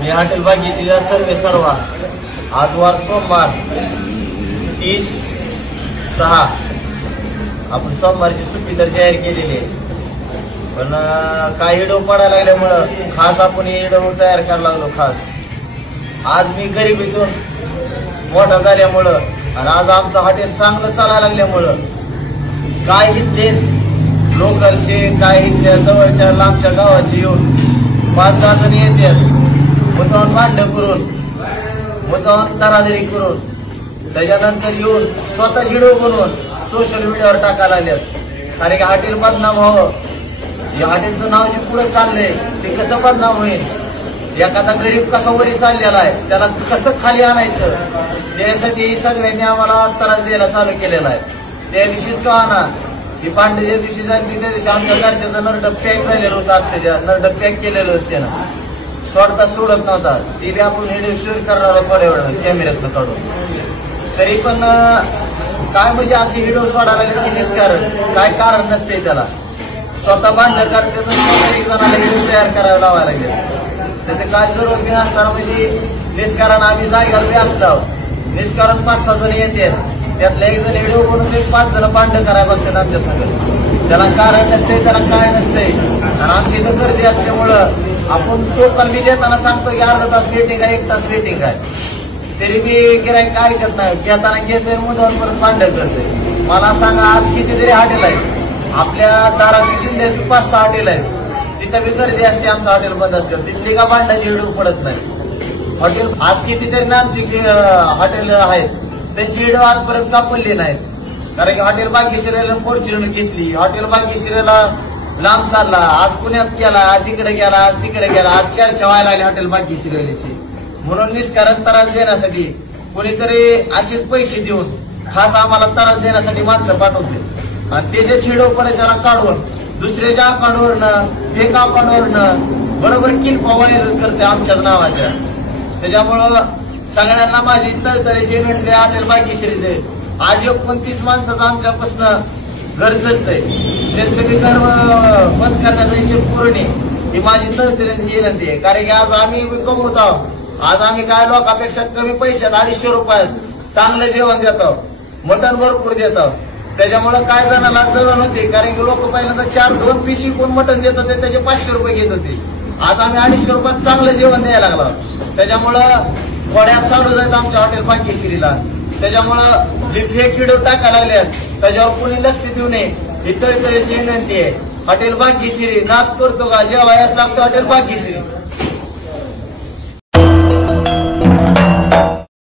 मी hotel Bhagyashree सर्वा आज वार सोमवार 30/6 आपण सोमवारची सुट्टी तर जाहीर केलेली आहे, पण काही व्हिडिओ पडायला लागल्यामुळं खास आपण हे व्हिडिओ तयार करायला लागलो. खास आज मी गरिबीतून मोठा झाल्यामुळं आणि आज आमचं हॉटेल चांगलं चालायला लागल्यामुळं काय इथलेच लोकलचे काय इथल्या जवळच्या लांबच्या गावाचे येऊन 5-10 जण येतात, मुद्दाम भांडण करून मुद्दाम तरादरी करून त्याच्यानंतर येऊन स्वतः व्हिडिओ बनवून सोशल मीडियावर टाकायला लागल्यात. कारण की हॉटेल बदनाम व्हावं, या हॉटेलचं नाव जे पुढे चाललंय ते कसं बदनाम होईल, एखादा गरीब कसा वरी चाललेला आहे त्याला कसं खाली आणायचं, त्यासाठी सगळ्यांनी आम्हाला त्रास द्यायला चालू केलेला आहे. त्या दिवशीच का ना ती पांढरी ज्या दिवशी झाली त्या दिवशी आमच्या घरच्याचं नरड पॅक झालेलं होतं, अक्षरशः नरड पॅक केलेलं होतं त्यानं, सोडता सोडत नव्हता. ती बी आपण व्हिडिओ शूट करणार थोड्या वेळ कॅमेऱ्यातनं काढून, तरी पण काय म्हणजे असे व्हिडिओ सोडायला लागले की निष्कारण काय कारण नसते त्याला. स्वतः भांडण करते तर एक जणाला व्हिडिओ तयार करायला लावायला लागले, त्याचे काय जरूर बी असताना म्हणजे निष्कारण आम्ही जागेवर बी असलो निष्कारण 5-6 जण येते, त्यातला एक जण व्हिडिओ बनवून 5 जण भांडण करायला बघतात आमच्या सगळं. त्याला कारण नसते, त्याला काय नसते. आणि आमची इथं गर्दी असल्यामुळं आपण टोकन बी देताना सांगतो की अर्धा तास वेटिंग आहे, 1 तास वेटिंग आहे, तरी बी गिराईक काय ऐकत नाही. घेताना घेतोय मुद्दाम परत भांडण करतोय. मला सांगा आज कितीतरी हॉटेल आहे आपल्या धाराशिव जिल्ह्यात 5-6 हॉटेल आहेत, तिथं बी गर्दी असते, आमचं हॉटेल बंद असतं, तिथली का भांडणाची व्हिडिओ पडत नाही. हॉटेल आज कितीतरी ना आमची हॉटेल आहेत त्यांची व्हिडिओ आजपर्यंत का पडली नाहीत. कारण की हॉटेल भाग्यश्रीला फॉर्च्युनर घेतली, हॉटेल भाग्यश्रीला लांब चालला, आज पुण्यात गेला, आज इकडे गेला, आज तिकडे गेला, आज चर्चा व्हायला लागली हॉटेल भाग्यश्रीची. म्हणून निष्कारण त्रास देण्यासाठी कोणीतरी असेच पैसे देऊन खास आम्हाला त्रास देण्यासाठी माणसं पाठवते आणि त्याचे व्हिडिओ परिचयाला काढून दुसऱ्याच्या अकाउंटवरनं फेक अकाउंटवरनं बरोबर किल्पा व्हायरल करते आमच्याच नावाच्या. त्याच्यामुळं सगळ्यांना माझी तळतळीची विनंती हॉटेल भाग्यश्रीचे आज 29 माणसाचं आमच्यापासून घर चालतंय, त्यांचं बी घर बंद करण्याचा हिशेब पूर्ण ही माझी तळतळीची विनंती आहे. कारण की आज आम्ही कमवत आहोत, आज आम्ही काय लोकांपेक्षा कमी पैशात 250 रुपयात चांगलं जेवण देतो, मटण भरपूर देतो. त्याच्यामुळे काय जणाला जळण होते, कारण की लोक पहिल्यांदा 4-2 पीस विकून मटण देत होते, त्याचे 500 रुपये घेत होते. आज आम्ही 250 रुपयात चांगलं जेवण द्यायला लागलो. त्याच्यामुळं थोड्यात चालू जायचं आमच्या हॉटेल भाग्यश्रीला. त्याच्यामुळं जे फेक व्हिडिओ टाकायला लागल्यात त्याच्यावर कोणी लक्ष देऊ नये ही तळतळीची विनंती आहे. हॉटेल भाग्यश्री नाद करतो का जेव्हा लागतं हॉटेल भाग्यश्री.